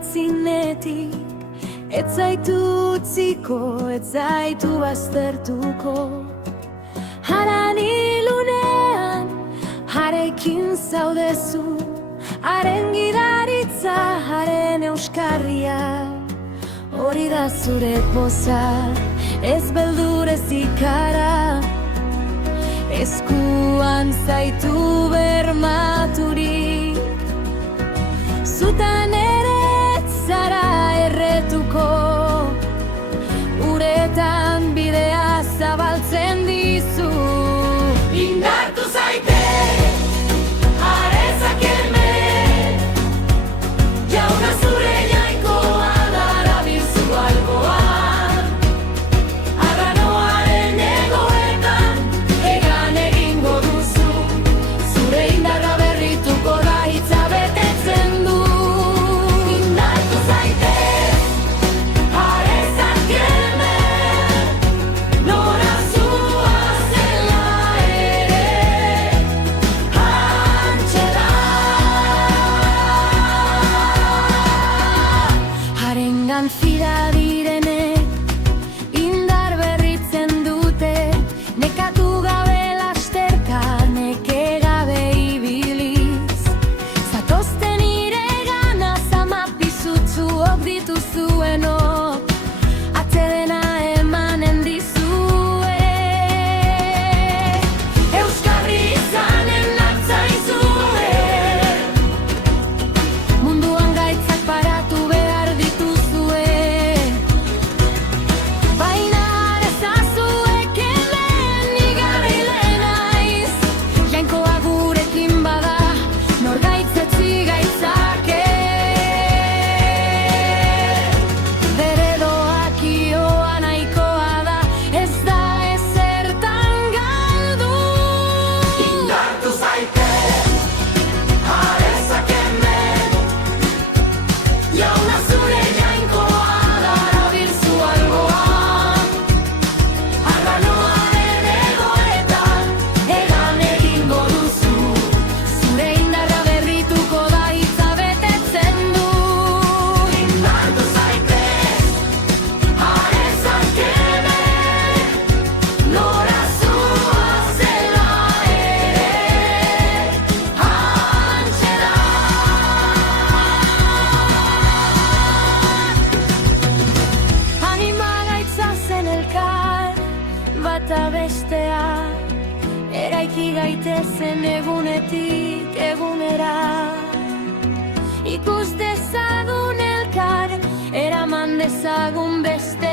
aitzinetik, ez zaitu utziko, ez zaitu baztertuko. Haran ilunean, harekin zaudezu, haren gidaritza, haren euskarria. Hori da zure poza, ez beldur ez ikara, eskuan zaitu bermaturik. Zutan ere zara erretuko, uretan bidea zabaltzen dizu. Indartu zaite, arezak hemen, jauna zure jainkoa darabilzu alboan. Arranoaren egoetan, egan egingo duzu, zure indarra berrituko da hitza betetzen du. Indartu zaite, arezak hemen, nora zuazela ere, hantxe da. Harengan fida direnek, indar berritzen dute, nekatu gabe lasterka, neke gabe ibiliz. Zatozten iregana zamapizutzuok dituzuenok, atsedena emanen dizue. Euskarri izanen natzaizue, munduan gaitzak paratu behar dituzue. Baina ezazuek hemen igabile naiz, jainkoa gurekin bada, nor gaitzetzi gaitzake. Bere doakioa nahikoa da, ez da ezertan galdu. Indartu zaite, arezak hemen, jauna zure jainkoa darabilzu alboan. Arranoaren egoetan, egan egingo duzu, zure indarra berrituko da hitza betetzen du. Indartu zaite, arezak hemen, nora zuazela ere, hantxe da. Anima gaitzazen elkar, bata bestea, eraiki gaitezen egunetik egunera. Ikus dezagun elkar, eraman dezagun beste